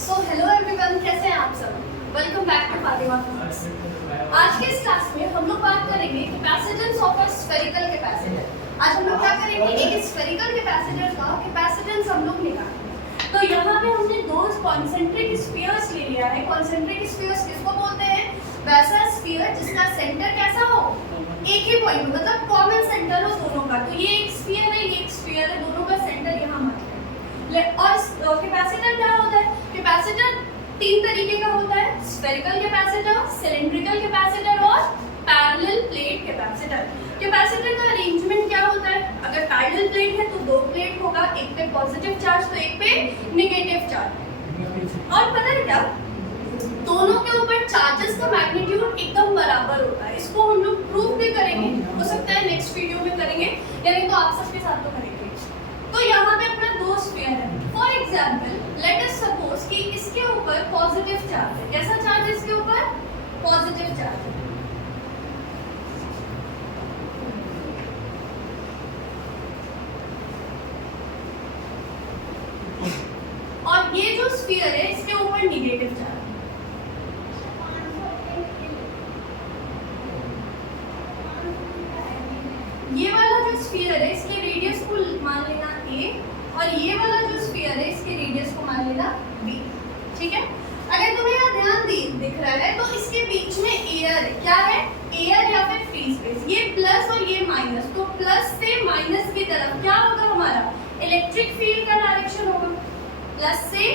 So hello everyone, कैसे हैं आप सब? Welcome back to Fatima physics. आज के इस क्लास में हम लोग बात करेंगे capacitance of a spherical capacitor. आज हम लोग क्या करेंगे, एक स्फेरिकल कैपेसिटर का कैपेसिटेंस हम लोग निकालेंगे। तो यहाँ पे हमने दो कॉन्सेंट्रिक स्फीयर्स ले लिया है। कॉन्सेंट्रिक स्फीयर्स किसको बोलते हैं? वैसा स्फीयर जिसका सेंटर कैसा हो, एक ही पॉइंट, मतलब कॉमन सेंटर हो दोनों का। तो ये एक स्फीयर है, ये एक स्फीयर है, दोनों का सेंटर यहाँ मानते हैं। और कैपेसिटर क्या होता है? कैपेसिटर तीन तरीके का होता है, स्फेरिकल कैपेसिटर, सिलिंड्रिकल कैपेसिटर और पैरेलल प्लेट कैपेसिटर। कैपेसिटर का अरेंजमेंट क्या होता है? अगर पैरेलल प्लेट है तो दो प्लेट होगा, एक पे पॉजिटिव चार्ज तो एक पे नेगेटिव चार्ज। और पता है क्या, दोनों के ऊपर चार्जेस का मैग्नीट्यूड एकदम बराबर होता है। इसको हम लोग प्रूव भी करेंगे, हो सकता है नेक्स्ट वीडियो में करेंगे, यानी तो आप सबके साथ तो करेंगे। तो यहाँ पे अपना दो स्फीयर है। For example let us suppose कि इसके ऊपर पॉजिटिव चार्ज है। कैसा चार्ज है इसके ऊपर? पॉजिटिव चार्ज है। और ये जो स्फीयर है इसके ऊपर नेगेटिव चार्ज है। ये वाला जो स्फीयर है इसके रेडियस को मान लेना a, और ये वाला जो स्फीयर है इसके रेडियस को मान लेना b। ठीक है, अगर तुम्हें यहाँ ध्यान दिख रहा है तो इसके बीच में एयर है। क्या है? एयर या फिर फ्री स्पेस। ये प्लस और ये माइनस, तो प्लस से माइनस की तरफ क्या होगा हमारा? इलेक्ट्रिक फील्ड का डायरेक्शन होगा। प्लस से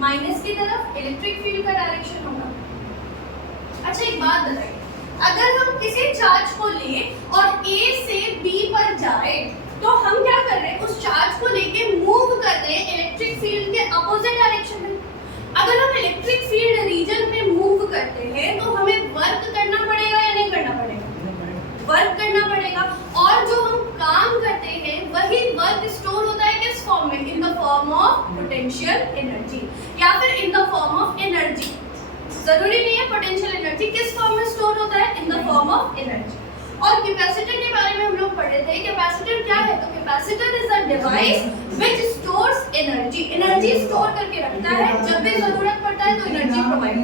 माइनस की तरफ इलेक्ट्रिक फील्ड का डायरेक्शन होगा। अच्छा एक बात बताइए, अगर हम किसी चार्ज को ले और A से B पर जाए तो हम क्या कर रहे हैं? उस चार्ज को लेके मूव कर रहे हैं इलेक्ट्रिक फील्ड के अपोजिट डायरेक्शन में। अगर हम इलेक्ट्रिक फील्ड रीजन में मूव करते हैं तो हमें वर्क करना पड़ेगा या नहीं करना पड़ेगा? वर्क करना पड़ेगा। और जो हम काम करते हैं वही वर्क स्टोर होता है किस फॉर्म में? In the form of potential energy या फिर in the form of energy. जरूरी नहीं है पोटेंशियल एनर्जी, किस फॉर्म में स्टोर होता है? In the form of energy. और कैपेसिटर के बारे में हम लोग पढ़े थे। कैपेसिटर क्या है? तो capacitor is a device which stores energy. Energy store करके रखता है, जब भी जरूरत पड़ता है तो एनर्जी प्रोवाइड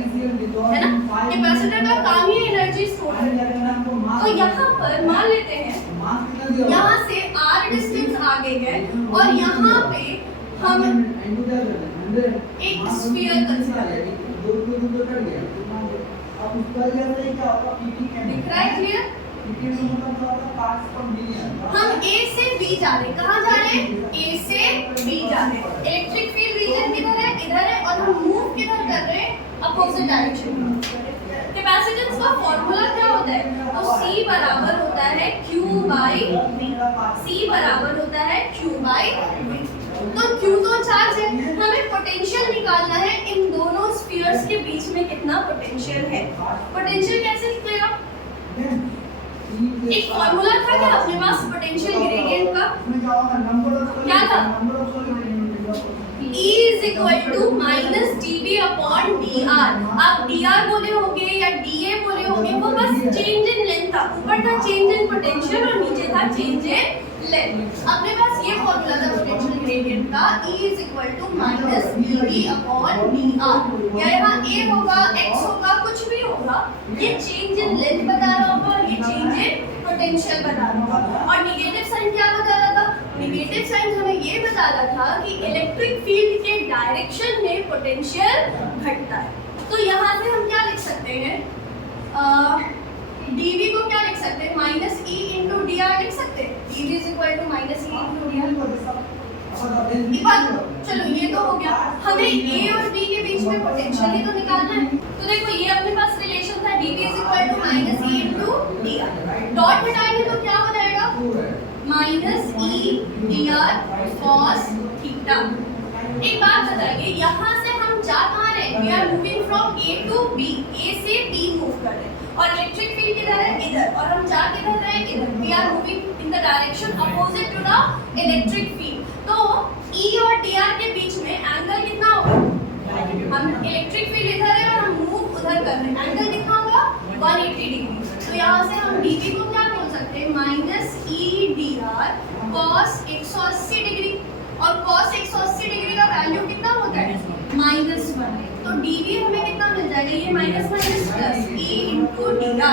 है ना। कैपेसिटर का काम ही एनर्जी स्टोर करना। तो यहाँ पर मान लेते हैं यहाँ से r डिस्टेंस आगे है और यहाँ पे हम एक स्फीयर कंसीडर करेंगे। दिख रहा है क्लियर? हम A से B जा रहे हैं। कहाँ जा रहे हैं? A से B जा रहे हैं। इलेक्ट्रिक फील्ड रीजन किधर है? इधर है। और हम मूव किधर कर रहे हैं? अपोजिट डायरेक्शन में। कैपेसिटेंस का फॉर्मूला क्या होता है? तो C बराबर होता है Q बाई V। C बराबर होता है Q बाई V। तो Q तो चार्ज है, हमें पोटेंशियल निकालना है इन दोनों स्फीयर्स के बीच में कितना पोटेंशियल है। पोटेंशियल कैसे निकलेगा? एक फॉर्मूला था क्या अपने पास पोटेंशियल ग्रेडियंट का? क्या था? E is equal to minus dV upon dr। आप dr बोले होंगे या dA बोले होंगे, वो बस चेंज इन लेंथ था। ऊपर था चेंज इन पोटेंशियल और नीचे था चेंज इन लेंथ। अपने पास ये फॉर्मूला था पोटेंशियल ग्रेडियंट का, E is equal to minus dV upon dr। या यहाँ A होगा, X होगा, कुछ भी होगा, ये चेंज इन लेंथ बता रहा होगा और ये चेंज इन पोटेंशियल बता रहा होगा। और नेगेटिव साइन क्या बता रहा था? नेगेटिव साइन हमें ये बता रहा था कि इलेक्ट्रिक फील्ड के डायरेक्शन में पोटेंशियल घटता है। तो यहाँ से हम क्या लिख सकते हैं? dV को क्या लिख सकते हैं? माइनस E इंटू dr लिख सकते हैं। dV is equal to minus E into dr। चलो ये तो हो गया, हमें A और B के बीच में पोटेंशियल ही तो निकालना है। तो देखो ये अपने पास रिलेशन था, dV is equal to minus E into dr। Dot हटाएंगे तो क्या हो जाएगा? Minus E dr cos theta. एक बात बताइए, यहाँ से हम जा कहाँ रहे हैं? We are moving from A to B। A से B मूव कर रहे हैं और इलेक्ट्रिक फील्ड किधर है? इधर। और हम जा किधर रहे हैं? इधर। We are moving in the direction opposite to the electric field. तो E और dr के बीच में एंगल कितना होगा? हम इलेक्ट्रिक फील्ड इधर है और हम मूव उधर कर रहे हैं, एंगल कितना होगा? 180 डिग्री। तो यहाँ से हम dV को क्या बोल सकते हैं? Minus E dr cos 180 degree. और cos 180 डिग्री का वैल्यू कितना होता है? -1। तो dv हमें कितना मिल जाएगा, ये minus minus plus e into dr,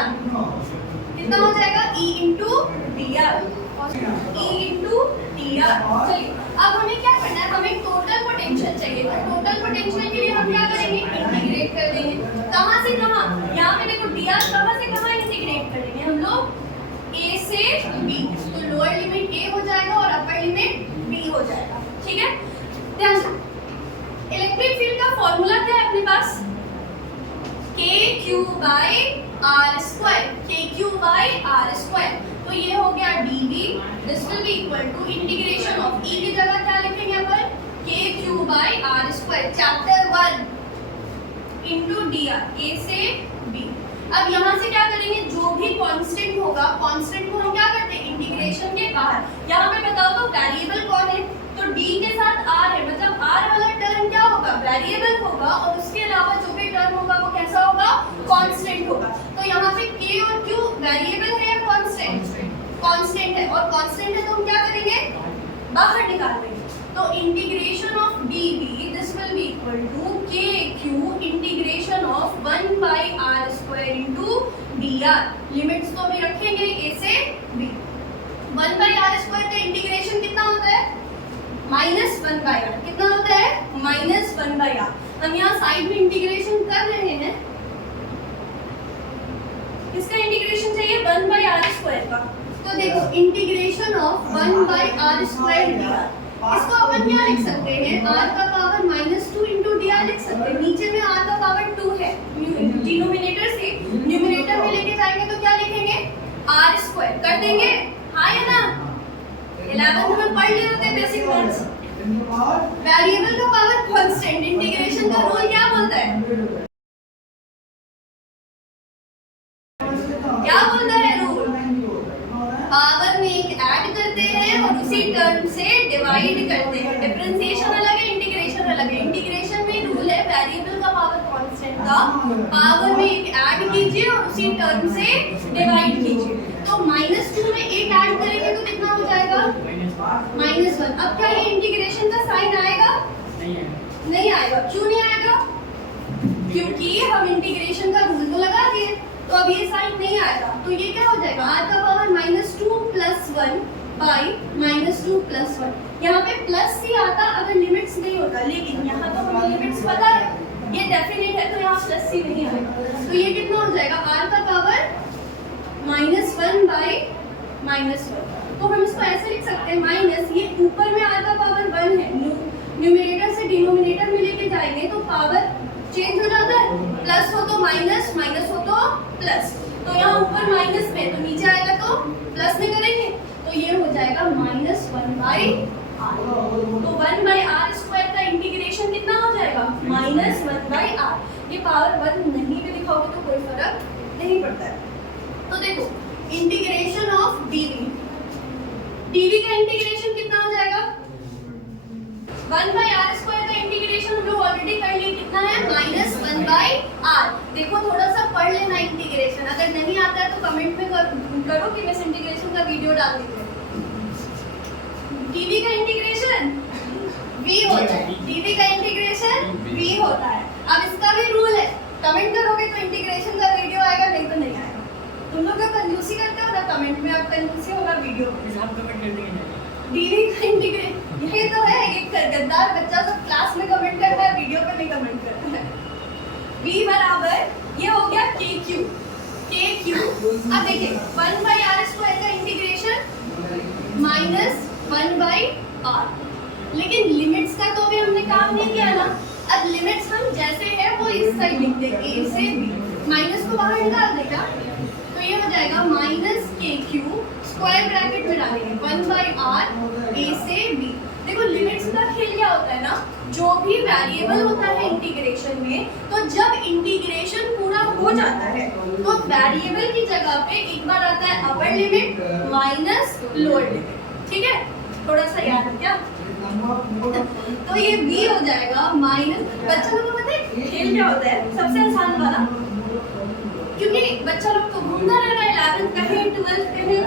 कितना हो जाएगा e into dr, e into dr। चलिए अब हमें क्या करना है, हमें टोटल पोटेंशियल चाहिए, तो टोटल पोटेंशियल के लिए हम क्या करेंगे, इंटीग्रेट कर देंगे। कहाँ से कहाँ, यहाँ पे देखो dr कहाँ से कहाँ इंटीग्रेट कर देंगे हम लोग, a से b, तो लोअर लिमिट a हो जाएगा और अपर लिमिट b हो जाएगा। ठीक है, ध्यान से इलेक्ट्रिक फील्ड का फॉर्मूला क्या है अपने पास, kq by r square, kq by r square, तो ये हो गया dv, this will be equal to integration of e की जगह क्या लिखेंगे अपन, kq by r square, chapter 1 into dr, a से b। अब यहाँ से क्या करेंगे, जो भी कांस्टेंट होगा, कांस्टेंट को हम क्या करते हैं इंटीग्रेशन के बाहर, यहाँ पे बताओ तो वेरिएबल कौन है, तो d के साथ r है, मतलब r वाला टर्म क्या होगा, वेरिएबल होगा, और उसके अलावा जो भी टर्म होगा वो कैसा होगा, कांस्टेंट होगा। तो यहाँ पे k और q वेरिएबल है या कांस्टेंट, कांस्टेंट है, और कांस्टेंट है तो हम क्या करेंगे, बाहर निकाल देंगे। तो integration of dv this will be equal to kq integration of 1 by r square into dr, limits तो भी रखेंगे a से b। 1 by r स्क्वायर का इंटीग्रेशन कितना होता है, माइनस 1 by r, कितना होता है, माइनस 1 by r। हम यहाँ साइड में इंटीग्रेशन कर रहे हैं, किसका इंटीग्रेशन चाहिए, 1 by r स्क्वायर का, तो देखो integration of 1 by r square dr, इसको अपन क्या लिख सकते हैं, r का पावर -2 इंटू dr लिख सकते हैं, नीचे में r का पावर 2 है, डिनोमिनेटर से न्यूमरेटर में लेके जाएंगे तो क्या लिखेंगे, r स्क्वायर कर देंगे, हाँ या ना, 11th में पढ़ लिए होते बेसिक वर्ड्स। वेरिएबल का पावर कांस्टेंट, इंटीग्रेशन का रूल क्या बोलता है, क्या बोलता है रूल, पावर में एक ऐड करते हैं और उसी टर्म से डिवाइड करते हैं। डिफरेंशिएशन अलग है, इंटीग्रेशन अलग है। इंटीग्रेशन में रूल है वेरिएबल का पावर कांस्टेंट का, पावर में एक ऐड कीजिए और उसी टर्म से डिवाइड कीजिए। तो -2 में एक ऐड करेंगे तो कितना हो जाएगा, -1। अब क्या ये इंटीग्रेशन का साइन आएगा, नहीं आएगा, क्यों नहीं आएगा, क्योंकि हम इंटीग्रेशन का रूल तो लगा दिए, तो अब ये साइन नहीं आएगा, तो ये क्या हो जाएगा, r का पावर -2 + 1 बाई -2 + 1। यहाँ पे प्लस ही आता अगर लिमिट्स नहीं होता, लेकिन यहाँ तो हमें लिमिट्स पता है, ये डेफिनेट है, तो यहाँ प्लस ही नहीं आएगा। तो ये कितना हो जाएगा, r का पावर -1 बाई -1। तो हम इसको ऐसे लिख सकते हैं, माइनस, ये ऊपर में r का पावर 1 है, न्यूमरेटर से डिनोमिनेटर में लेके जाएंगे तो पावर चेंज हो जाता है, प्लस हो तो माइनस, माइनस हो तो प्लस, तो यहाँ ऊपर माइनस में तो नीचे आएगा तो प्लस में करेंगे, तो ये हो जाएगा -1 बाई r। तो 1 बाई r स्क्वायर का इंटीग्रेशन कितना हो जाएगा, -1 बाई r। ये पावर 1 नहीं भी लिखाओगे तो कोई फर्क नहीं पड़ता है। तो देखो इंटीग्रेशन ऑफ dv, dv का इंटीग्रेशन कितना हो जाएगा, 1 बाई r स्क्वायर का इंटीग्रेशन हम लोग ऑलरेडी कर लिए, कितना है, -1 बाई r। देखो थोड़ा सा पढ़ लेना इंटीग्रेशन, अगर नहीं आता है तो कमेंट में करो कि मैं इंटीग्रेशन का वीडियो डाल देती हूँ। dv का इंटीग्रेशन v होता है, dv का इंटीग्रेशन v होता है। अब इसका भी रूल है, कमेंट करोगे तो इंटीग्रेशन का वीडियो आएगा, नहीं तो नहीं आएगा। तुम लोग का कंजूसी करते हो ना कमेंट में, अब कंजूसी होगा वीडियो में। dv का इंटीग्रेशन यही तो है, एक गद्दार बच्चा सब क्लास में कमेंट करता है, वीडियो पे नहीं कमेंट करता है। v बराबर ये हो गया kq, अब देखिए 1 बाई r स्क्वायर का इंटीग्रेशन -1 बाई r, लेकिन लिमिट्स का तो भी हमने काम नहीं किया ना। अब लिमिट्स हम जैसे है वो इस साइड लिख देंगे, a से b, माइनस को बाहर निकाल देगा, तो ये हो जाएगा -kq स्क्वायर ब्रैकेट में डालेंगे 1 बाई r a से b। देखो लिमिट्स का खेल क्या होता है ना, जो भी वेरिएबल होता है इंटीग्रेशन में, तो जब इंटीग्रेशन पूरा हो जाता है तो वेरिएबल की जगह पे एक बार आता है upper limit minus lower limit, ठीक है, थोड़ा सा याद है क्या। तो ये b हो जाएगा माइनस, बच्चा लोग को पता है खेल क्या होता है, सबसे आसान वाला, क्योंकि बच्चा लोग तो घूमता रहता है 11th कहीं 12th कहीं,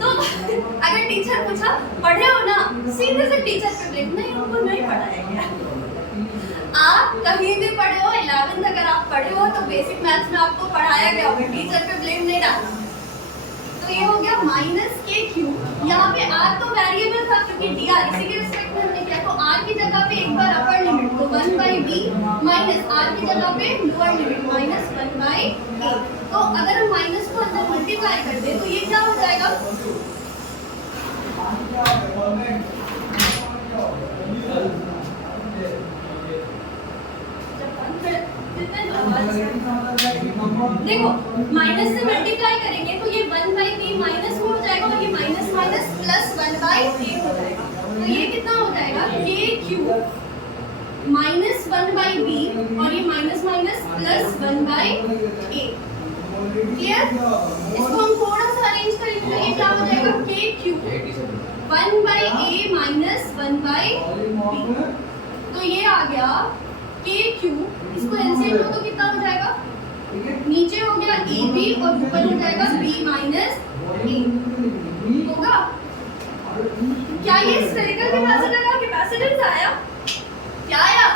तो अगर टीचर पूछा पढ़े हो ना, सीधे से टीचर पे ब्लेम, नहीं उनको नहीं पढ़ाया गया। आप कहीं भी पढ़े 11th अगर आप पढ़े हो तो बेसिक मैथ्स में आपको पढ़ाया गया होगा, टीचर पे ब्लेम नहीं डालना। तो ये हो गया माइनस के क्यू, यहाँ पे आर तो वेरिएबल था क्योंकि डी आर इसी के रिस्पेक्ट में हमने किया, तो आर की जगह पे एक बार अपर लिमिट तो 1/b माइनस आर की जगह पे लोअर लिमिट माइनस 1/a। तो अगर हम माइनस को अंदर मल्टीप्लाई कर दें तो ये क्या हो जाएगा, देखो माइनस से मल्टीप्लाई करेंगे तो ये 1/b माइनस हो जाएगा और ये माइनस माइनस प्लस 1/a हो जाएगा। तो ये कितना हो जाएगा के क्यू माइनस 1/b और ये minus minus plus 1/a। Clear? इसको हम थोड़ा सा अरेंज करेंगे तो ये क्या हो जाएगा के क्यू 1/a माइनस 1/b। तो ये आ गया के क्यू, इसको एलसीएम लो तो कितना हो जाएगा, नीचे हो गया ए बी और ऊपर हो जाएगा बी माइनस ए होगा। क्या ये स्फेरिकल कैपेसिटर का कैपेसिटेंस आया? क्या आया?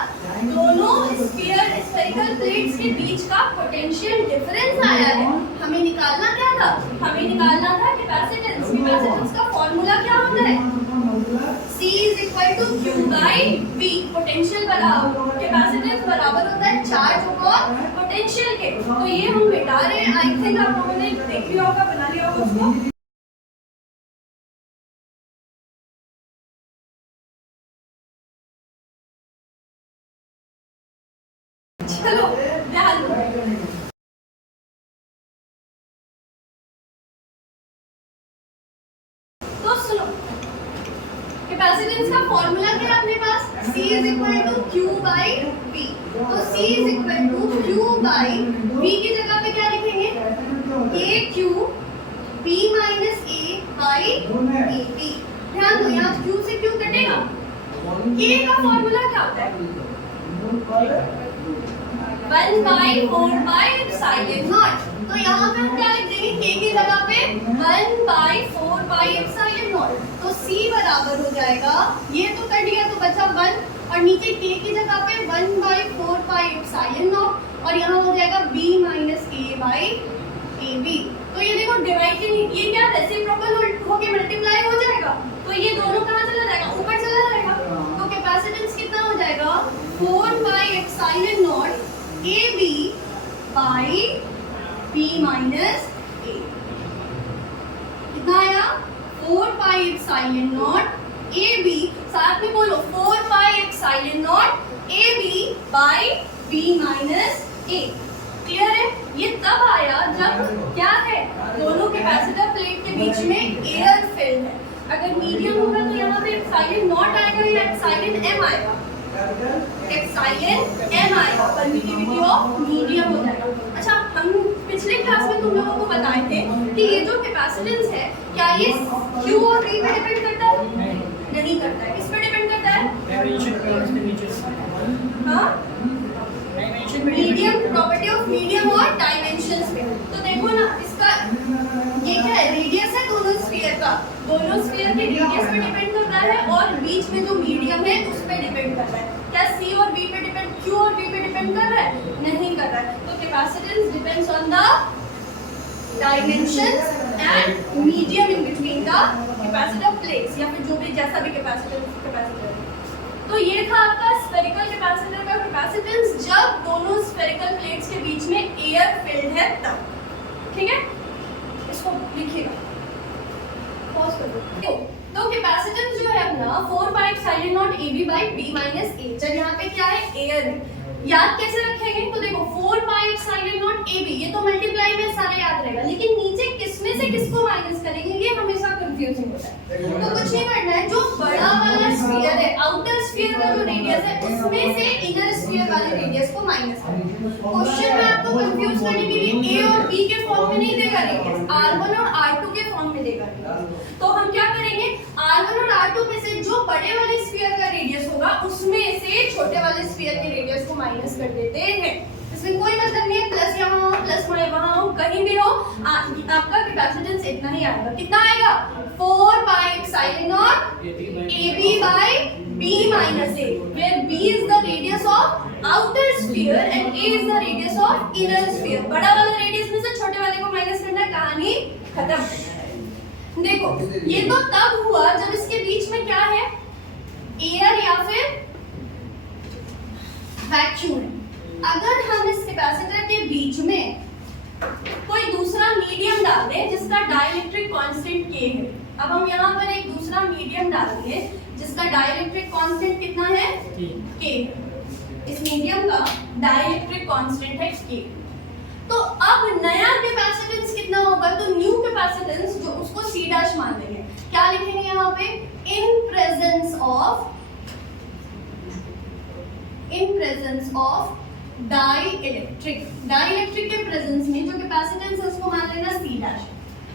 दोनों स्फेरिकल प्लेट्स के बीच का पोटेंशियल डिफरेंस आया है। हमें निकालना क्या था? हमें निकालना था कैपेसिटेंस। कैपेसिटेंस का फॉर्मूला क्या होता है? C is equal to Q by V। Potential बराबर कैपेसिटेंस बराबर होता है चार्ज और पोटेंशियल के। तो ये हम मिटा रहे हैं। आई थिंक आप लोगों ने देख लिया होगा, बना लिया होगा उसको। चलो ध्यान दो। तो सुनो, कैपेसिटेंस का फॉर्मूला क्या है अपने पास? C is equal to Q by V। तो C is equal to Q by V की जगह पे क्या लिखेंगे? A Q B minus A by A B। ध्यान दो, यहाँ Q से Q कटेगा। K का फॉर्मूला क्या होता है? 1/4/epsilon। तो यहाँ पे हम क्या लिख देंगे? K की जगह पे 1/4/epsilon। तो C बराबर हो जाएगा, ये तो कट गया तो बचा 1 और नीचे K की जगह पे 1/4/epsilon और यहाँ हो जाएगा B minus A/AB। तो ये देखो डिवाइडिंग, ये क्या रेसिप्रोकल होके मल्टीप्लाई हो जाएगा, तो ये दोनों कहाँ चला जाएगा? ऊपर चला जाएगा। तो कैपेसिटेंस कितना हो जाएगा? 4/epsilon AB by B minus A। कितना आया? 4/epsilon AB, साथ में बोलो 4/epsilon AB by B minus A। Clear है? ये तब आया जब क्या है, दोनों कैपेसिटर प्लेट के बीच में एयर फिल्ड है। अगर मीडियम होगा तो यहाँ पे एप्सिलॉन नॉट आएगा या एप्सिलॉन एम आएगा? एप्सिलॉन एम आएगा, परमिटिविटी ऑफ मीडियम हो जाएगा। अच्छा, हम पिछले क्लास में तुम लोगों को बताए थे कि ये जो कैपेसिटेंस है क्या ये Q और V पे डिपेंड करता है? नहीं करता है। किस पे डिपेंड करता है? हाँ, मीडियम, प्रॉपर्टी ऑफ मीडियम और डायमेंशंस पे। तो देखो ना, इसका ये क्या है? रेडियस है दोनों स्फीयर का, दोनों स्फीयर के रेडियस पे डिपेंड करता है और बीच में जो मीडियम है उस पे डिपेंड करता है। क्या C और V पे डिपेंड, Q और V पे डिपेंड कर रहा है? नहीं कर रहा है। तो capacitance depends on the dimensions and medium in between the capacitor plates, या फिर जो भी जैसा भी कैपेसिटर है। तो ये था आपका स्फेरिकल कैपेसिटर का कैपेसिटेंस जब दोनों स्फेरिकल प्लेट्स के बीच में एयर फिल्ड है तब। ठीक है, इसको लिखिएगा, पॉज कर दो। तो कैपेसिटेंस जो है अपना 4/epsilon AB by B minus A। जब यहाँ पे क्या है? एयर है। याद कैसे रखेंगे? तो देखो 4/epsilon AB, ये तो मल्टीप्लाई में सारा याद रहेगा, लेकिन नीचे किसमें से किसको माइनस करेंगे ये हमेशा कंफ्यूजिंग होता है। तो कुछ नहीं करना है, जो बड़ा वाला स्फीयर है, आउटर स्फीयर का जो रेडियस है उसमें से इनर स्फीयर वाले रेडियस को माइनस करेंगे। क्वेश्चन में आपको कंफ्यूज करने के लिए A और B के फॉर्म में नहीं देगा रेडियस, R1 और R2 के फॉर्म में देगा। तो हम क्या करेंगे? R1 और R2 में से जो बड़े वाले स्फीयर का रेडियस होगा उसमें से छोटे वाले स्फीयर के रेडियस को माइनस कर देते हैं। इसमें कोई मतलब नहीं है प्लस यहाँ हो प्लस वहाँ हो, कहीं भी हो आपका कैपेसिटेंस इतना ही आएगा। कितना आएगा? 4/epsilon AB by B minus A, where B is the radius of of outer sphere and a is the radius of inner sphere. बड़ा वाला रेडियस में से छोटे वाले को माइनस करना है, कहानी खत्म। देखो ये तो तब हुआ जब इसके बीच में क्या है, एयर या फिर वैक्यूम है। अगर हम इस कैपेसिटर के बीच में कोई दूसरा मीडियम डाल दें जिसका डाइलेक्ट्रिक कांस्टेंट k है, अब हम यहाँ पर एक दूसरा मीडियम डालेंगे जिसका डाइलेक्ट्रिक कांस्टेंट कितना है, k। इस मीडियम का डाइलेक्ट्रिक कांस्टेंट है k। तो अब नया कैपेसिटेंस कितना होगा, तो न्यू कैपेसिटेंस जो उसको c डैश मान लेंगे। क्या लिखेंगे यहाँ पे, in presence of dielectric. Dielectric के प्रेजेंस में जो कैपेसिटेंस है उसको मान लेना c डैश।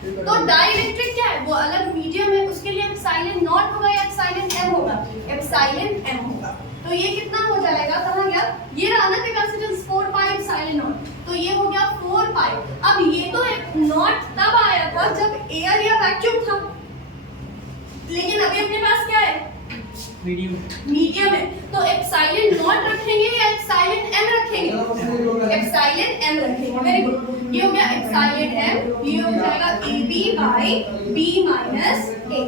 तो डाइलेक्ट्रिक क्या है, वो अलग मीडियम है, उसके लिए एप्सिलॉन नॉट होगा या एप्सिलॉन m होगा, एप्सिलॉन m होगा। तो ये कितना हो जाएगा, कहाँ गया, ये रहा ना कैपेसिटेंस 4 पाई एप्सिलॉन नॉट, तो ये हो गया 4 पाई। अब ये तो एक नॉट तब आया था जब एयर या वैक्यूम था, लेकिन अभी अपने पास क्या है, मीडियम है। तो एप्सिलॉन नॉट रखेंगे या एप्सिलॉन m रखेंगे, एप्सिलॉन m रखेंगे। वेरी गुड, ये हो गया एप्सिलॉन m, ये हो जाएगा ab by b minus a।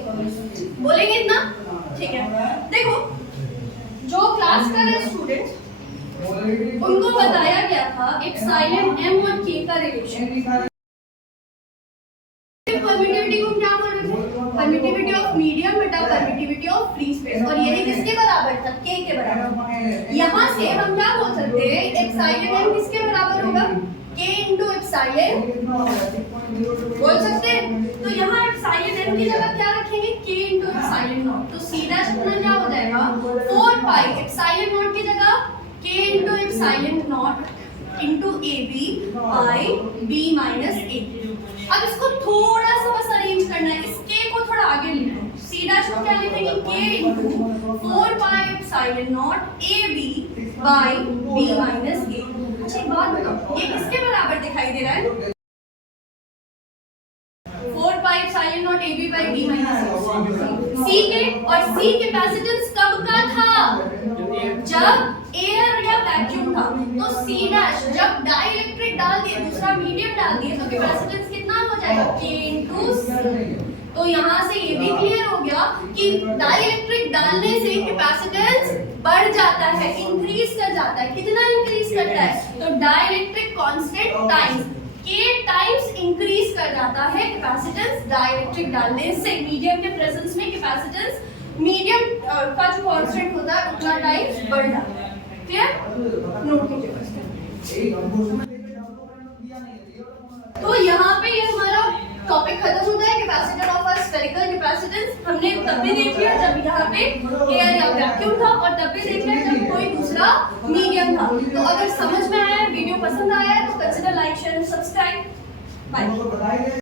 बोलेंगे इतना, ठीक है। देखो जो क्लास कर रहे स्टूडेंट्स उनको बताया गया था एप्सिलॉन m और k का रिलेशन। परमिटिविटी को क्या बोल रहे थे, परमिटिविटी ऑफ मीडियम बटा परमिटिविटी ऑफ फ्री स्पेस, और यही किसके बराबर था, k के बराबर। यहाँ से हम क्या बोल सकते हैं, एप्सिलॉन m किसके बराबर होगा, k into एप्सिलॉन बोल सकते हैं। तो यहाँ एप्सिलॉन m की जगह क्या रखेंगे, k into एप्सिलॉन नॉट। तो c डैश अपना क्या हो जाएगा, 4 पाई एप्सिलॉन नॉट की जगह k into epsilon not into ab by b minus a। अब इसको थोड़ा सा बस अरेंज करना है, इस k को थोड़ा आगे लिखो, c डैश को क्या लिखेंगे, k into 4 pi epsilon not ab by b minus a। अच्छा एक बात बताओ, ये किसके बराबर दिखाई दे रहा है, 4 pi epsilon not ab by b minus a, c के। और c कैपेसिटेंस कब का था, जब एयर या वैक्यूम था। तो c डैश जब डाइलेक्ट्रिक डाल दिए, दूसरा मीडियम डाल दिए, तो कैपेसिटेंस कितना हो जाएगा, k into c। तो यहाँ से ये भी क्लियर हो गया कि डाइलेक्ट्रिक डालने से कैपेसिटेंस बढ़ जाता है, इंक्रीज कर जाता है। कितना इंक्रीज करता है, तो dielectric constant times k times increase कर जाता है कैपेसिटेंस डाइलेक्ट्रिक डालने से। मीडियम के प्रेजेंस में कैपेसिटेंस मीडियम का जो कांस्टेंट होता है उतना टाइम्स बढ़ जाता है। क्लियर, नोट कीजिए। तो यहाँ पे ये हमारा टॉपिक खत्म होता है, capacitor of a spherical capacitance. हमने तब भी देख लिया जब यहाँ पे एयर या वैक्यूम था, और तब भी देख लिया जब कोई दूसरा मीडियम था। तो अगर समझ में आया, वीडियो पसंद आया है तो consider like share and subscribe. Bye.